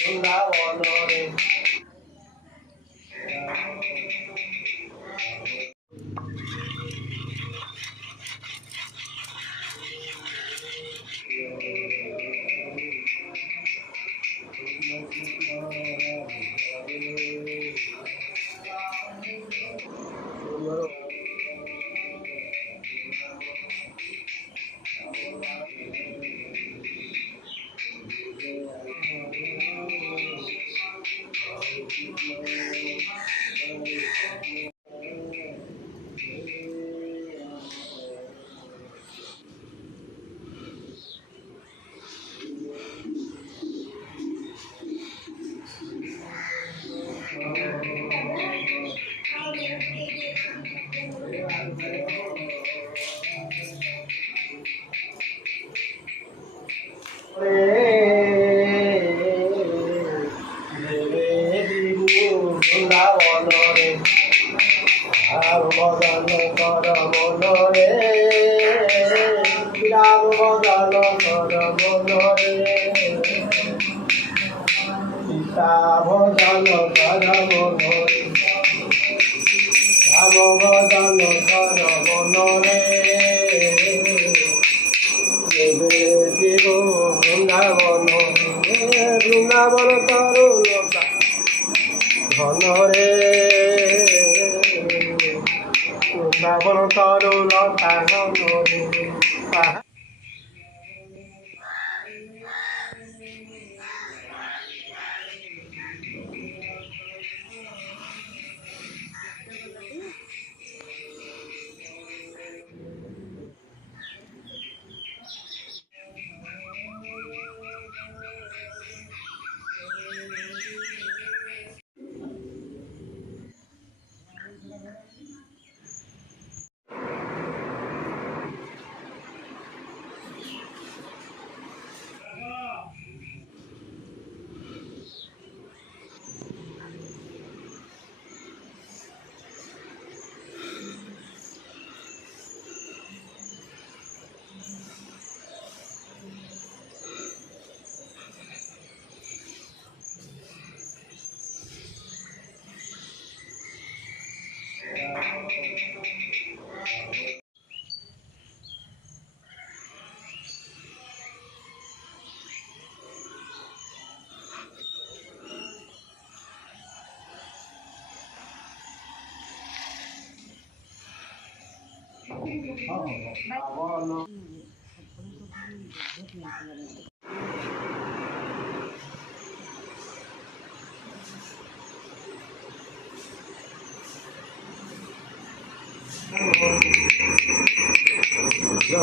বৃন্দাবনরে বৃন্দাবনরে রাম ভজন কর মনরে রাম ভজন কর মনরে সীতা ভজন কর মনরে রাম ভজন কর মনরে জীব বৃন্দাবন বৃন্দাবন তরুণতা ধনরে বৃন্দাবন তরুণতা ধনরে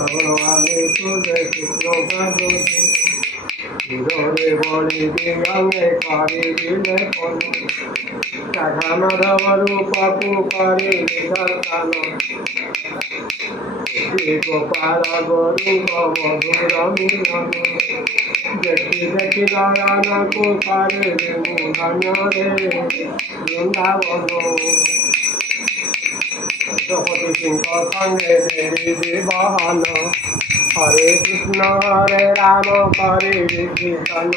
ভগবানে তুলে ধরে বলি দিগঙ্গে করি দিলে রাধা মাধব রূপকু করি দর্শন গোপাল গরুপ মধুর মিলন দেখি দেখি নয়নকু করে মুদন রে বৃন্দাবন দ্রৌপদী সিংহ সঙ্গে দেবী বিবাহন হরে কৃষ্ণ হরে রাম হরে কীর্তন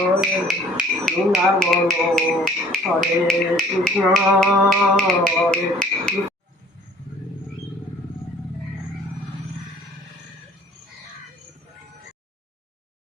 বৃন্দাবন হরে কৃষ্ণ হরে